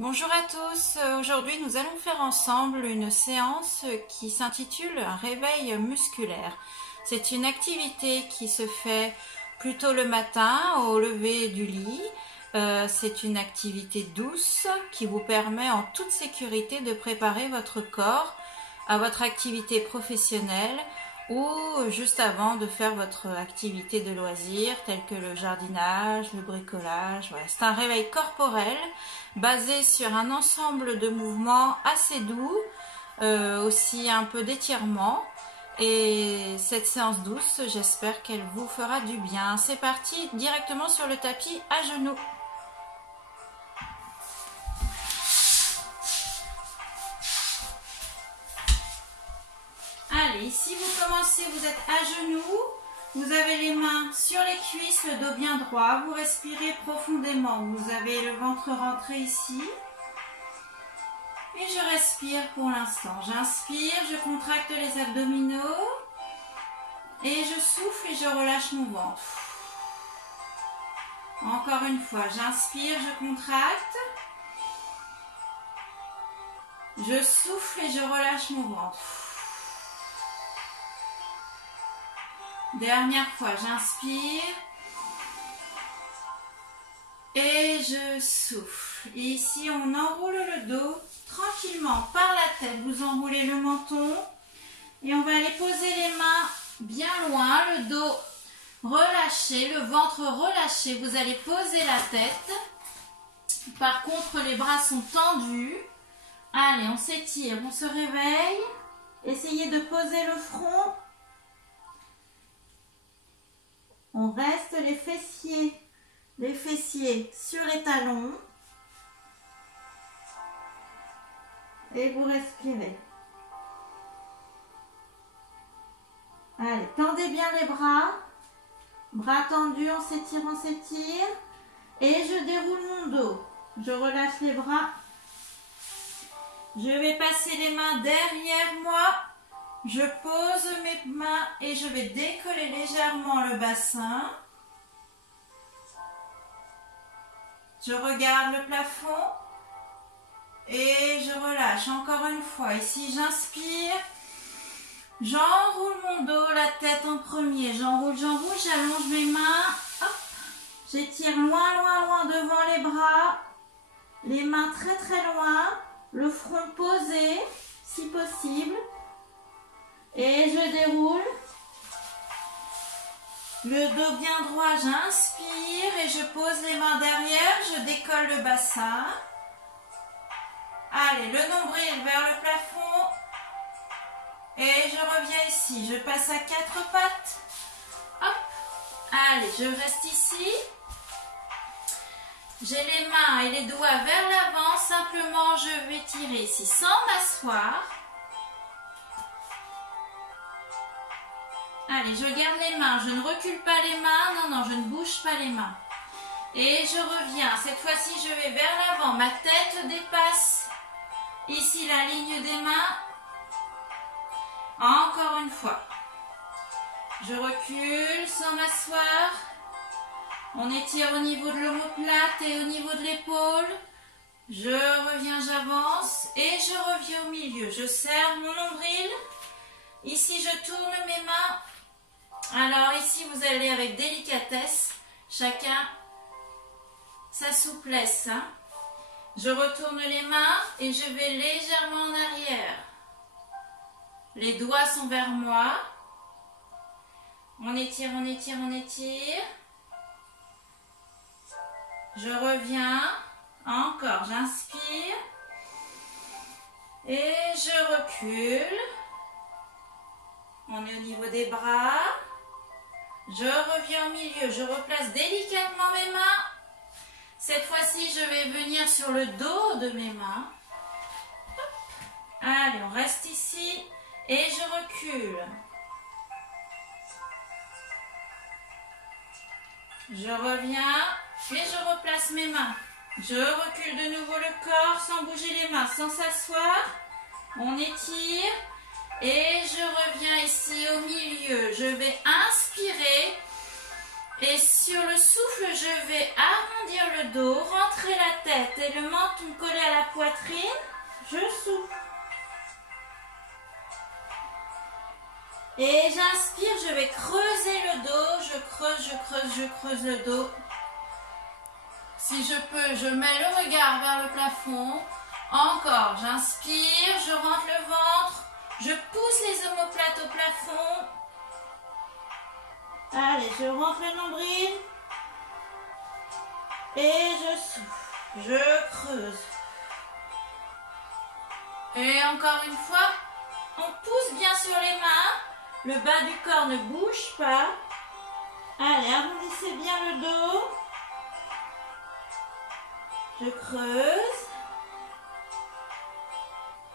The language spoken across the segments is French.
Bonjour à tous, aujourd'hui nous allons faire ensemble une séance qui s'intitule un réveil musculaire. C'est une activité qui se fait plutôt le matin au lever du lit. C'est une activité douce qui vous permet en toute sécurité de préparer votre corps à votre activité professionnelle ou juste avant de faire votre activité de loisir telle que le jardinage, le bricolage. Voilà. C'est un réveil corporel basé sur un ensemble de mouvements assez doux, aussi un peu d'étirement. Et cette séance douce, j'espère qu'elle vous fera du bien. C'est parti, directement sur le tapis à genoux. Allez, ici vous commencez, vous êtes à genoux, vous avez les mains sur les cuisses, le dos bien droit, vous respirez profondément, vous avez le ventre rentré ici. Et je respire pour l'instant. J'inspire, je contracte les abdominaux et je souffle et je relâche mon ventre. Encore une fois, j'inspire, je contracte. Je souffle et je relâche mon ventre. Dernière fois, j'inspire et je souffle. Et ici, on enroule le dos tranquillement par la tête. Vous enroulez le menton et on va aller poser les mains bien loin, le dos relâché, le ventre relâché. Vous allez poser la tête. Par contre, les bras sont tendus. Allez, on s'étire, on se réveille. Essayez de poser le front. On reste les fessiers sur les talons. Et vous respirez. Allez, tendez bien les bras. Bras tendus, on s'étire. Et je déroule mon dos. Je relâche les bras. Je vais passer les mains derrière moi. Je pose mes mains et je vais décoller légèrement le bassin. Je regarde le plafond et je relâche encore une fois. Ici, j'inspire. J'enroule mon dos, la tête en premier. J'enroule, j'allonge mes mains. Hop. J'étire loin devant les bras. Les mains très loin. Le front posé, si possible. Et je déroule. Le dos bien droit, j'inspire et je pose les mains derrière. Je décolle le bassin. Allez, le nombril vers le plafond. Et je reviens ici. Je passe à quatre pattes. Hop. Allez, je reste ici. J'ai les mains et les doigts vers l'avant. Simplement, je vais tirer ici sans m'asseoir. Allez, je garde les mains. Je ne recule pas les mains. Non, je ne bouge pas les mains. Et je reviens. Cette fois-ci, je vais vers l'avant. Ma tête dépasse ici la ligne des mains. Encore une fois. Je recule sans m'asseoir. On étire au niveau de l'omoplate et au niveau de l'épaule. Je reviens, j'avance et je reviens au milieu. Je serre mon nombril. Ici, je tourne mes mains. Alors ici, vous allez avec délicatesse. Chacun sa souplesse. Je retourne les mains et je vais légèrement en arrière. Les doigts sont vers moi. On étire. Je reviens. Encore, j'inspire. Et je recule. On est au niveau des bras. Je reviens au milieu. Je replace délicatement mes mains. Cette fois-ci, je vais venir sur le dos de mes mains. Allez, on reste ici. Et je recule. Je reviens et je replace mes mains. Je recule de nouveau le corps sans bouger les mains, sans s'asseoir. On étire. Et je reviens ici au milieu. Je vais inspirer. Et sur le souffle, je vais arrondir le dos, rentrer la tête et le menton collé à la poitrine. Je souffle. Et j'inspire, je vais creuser le dos. Je creuse, je creuse, je creuse le dos. Si je peux, je mets le regard vers le plafond. Encore, j'inspire, je rentre le ventre. Je pousse les omoplates au plafond. Allez, je rentre le nombril. Et je souffle. Je creuse. Et encore une fois, on pousse bien sur les mains. Le bas du corps ne bouge pas. Allez, arrondissez bien le dos. Je creuse.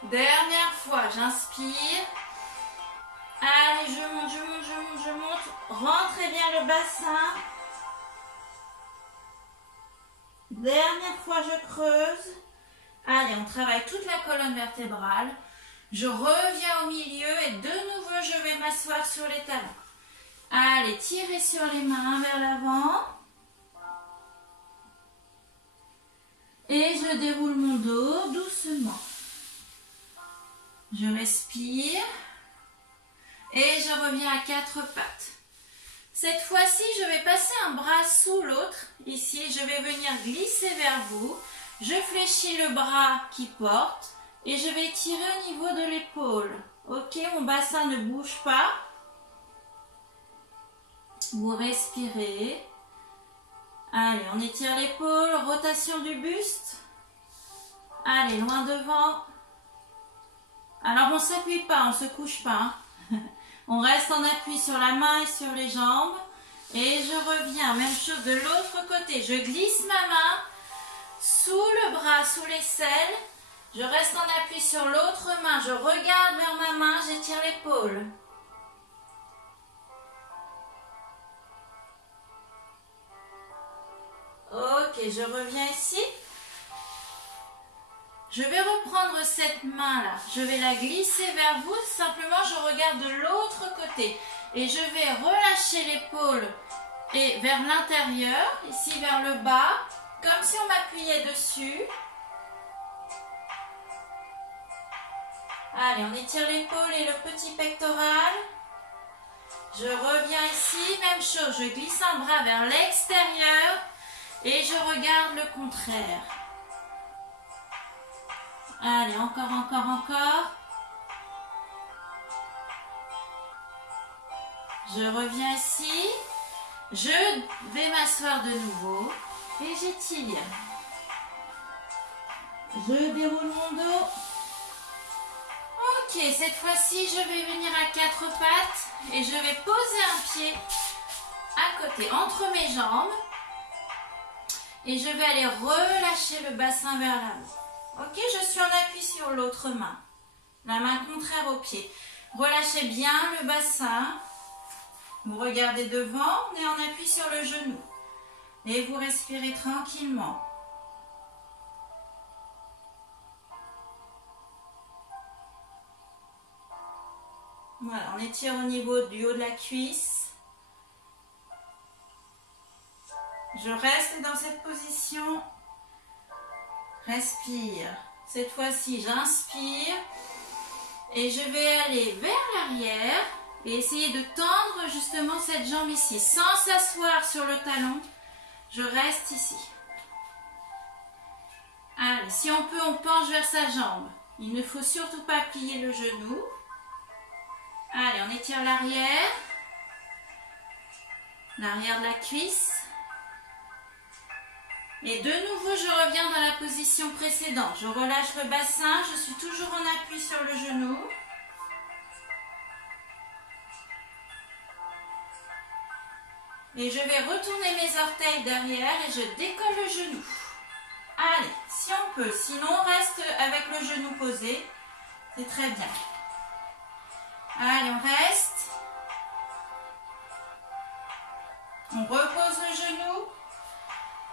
Dernière fois, j'inspire. Allez, je monte, je monte, je monte, je monte. Rentrez bien le bassin. Dernière fois, je creuse. Allez, on travaille toute la colonne vertébrale. Je reviens au milieu et de nouveau, je vais m'asseoir sur les talons. Allez, tirez sur les mains vers l'avant. Et je déroule mon dos doucement. Je respire. Et je reviens à quatre pattes. Cette fois-ci, je vais passer un bras sous l'autre. Ici, je vais venir glisser vers vous. Je fléchis le bras qui porte et je vais tirer au niveau de l'épaule. Ok, mon bassin ne bouge pas. Vous respirez. Allez, on étire l'épaule, rotation du buste. Allez, loin devant. Alors, on ne s'appuie pas, on ne se couche pas. On reste en appui sur la main et sur les jambes. Et je reviens, même chose de l'autre côté. Je glisse ma main sous le bras, sous l'aisselle. Je reste en appui sur l'autre main. Je regarde vers ma main, j'étire l'épaule. Ok, je reviens ici. Je vais reprendre cette main-là. Je vais la glisser vers vous. Simplement, je regarde de l'autre côté. Et je vais relâcher l'épaule et vers l'intérieur, ici vers le bas, comme si on m'appuyait dessus. Allez, on étire l'épaule et le petit pectoral. Je reviens ici, même chose. Je glisse un bras vers l'extérieur et je regarde le contraire. Allez, encore, encore, encore. Je reviens ici. Je vais m'asseoir de nouveau et j'étire. Je déroule mon dos. Ok, cette fois-ci, je vais venir à quatre pattes et je vais poser un pied à côté, entre mes jambes. Et je vais aller relâcher le bassin vers l'avant. Ok, je suis en appui sur l'autre main. La main contraire au pied. Relâchez bien le bassin. Vous regardez devant, on est en appui sur le genou. Et vous respirez tranquillement. Voilà, on étire au niveau du haut de la cuisse. Je reste dans cette position. Respire. Cette fois-ci, j'inspire. Et je vais aller vers l'arrière. Et essayer de tendre justement cette jambe ici. Sans s'asseoir sur le talon. Je reste ici. Allez, si on peut, on penche vers sa jambe. Il ne faut surtout pas plier le genou. Allez, on étire l'arrière. L'arrière de la cuisse. Et de nouveau, je reviens dans la position précédente. Je relâche le bassin. Je suis toujours en appui sur le genou. Et je vais retourner mes orteils derrière et je décolle le genou. Allez, si on peut. Sinon, on reste avec le genou posé. C'est très bien. Allez, on reste. On repose le genou.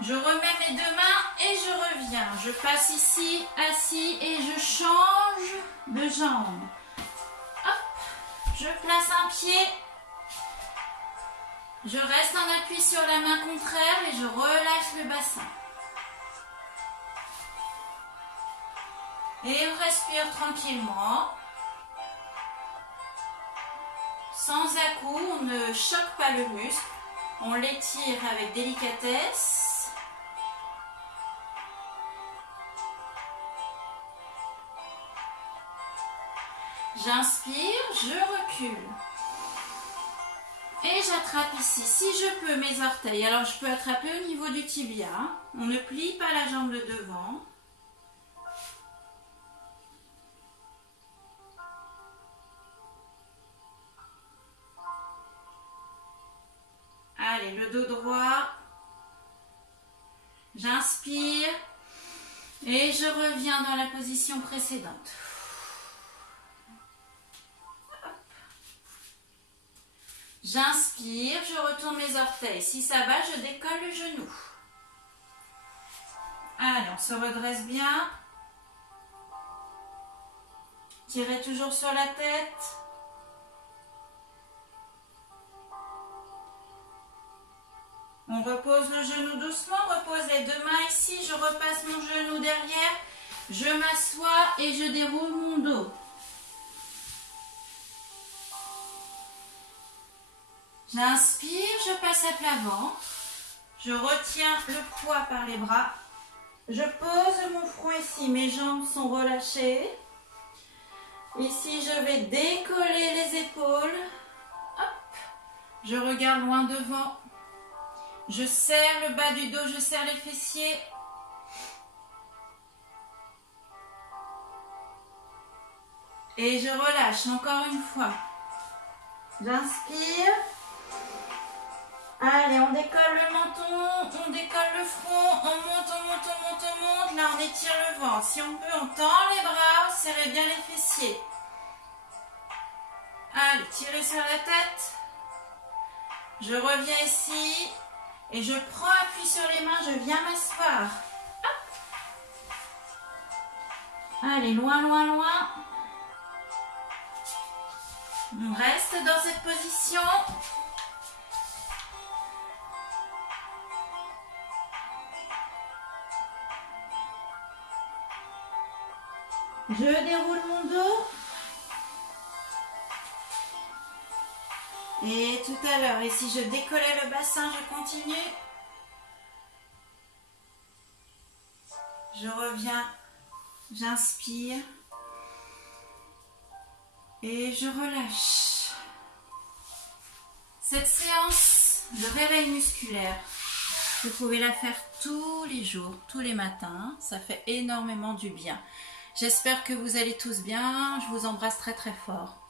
Je remets mes deux mains et je reviens. Je passe ici, assis et je change de jambe. Hop, je place un pied. Je reste en appui sur la main contraire et je relâche le bassin. Et on respire tranquillement. Sans à-coups, on ne choque pas le muscle. On l'étire avec délicatesse. J'inspire, je recule. Et j'attrape ici, si je peux, mes orteils. Alors je peux attraper au niveau du tibia. On ne plie pas la jambe de devant. Allez, le dos droit. J'inspire. Et je reviens dans la position précédente. J'inspire, je retourne mes orteils. Si ça va, je décolle le genou. Allez, on se redresse bien. Tirez toujours sur la tête. On repose le genou doucement, repose les deux mains ici. Je repasse mon genou derrière. Je m'assois et je déroule mon dos. J'inspire, je passe à plat ventre. Je retiens le poids par les bras. Je pose mon front ici, mes jambes sont relâchées. Ici, je vais décoller les épaules. Hop. Je regarde loin devant. Je serre le bas du dos, je serre les fessiers. Et je relâche encore une fois. J'inspire. Allez, on décolle le menton, on décolle le front, on monte, on monte, on monte, on monte. Là, on étire le ventre. Si on peut, on tend les bras, on serre bien les fessiers. Allez, tirez sur la tête. Je reviens ici et je prends appui sur les mains, je viens m'asseoir. Allez, loin, loin, loin. On reste dans cette position. Je déroule mon dos. Et tout à l'heure, et si je décollais le bassin, je continue. Je reviens, j'inspire. Et je relâche. Cette séance de réveil musculaire, vous pouvez la faire tous les jours, tous les matins. Ça fait énormément du bien. J'espère que vous allez tous bien. Je vous embrasse très très fort.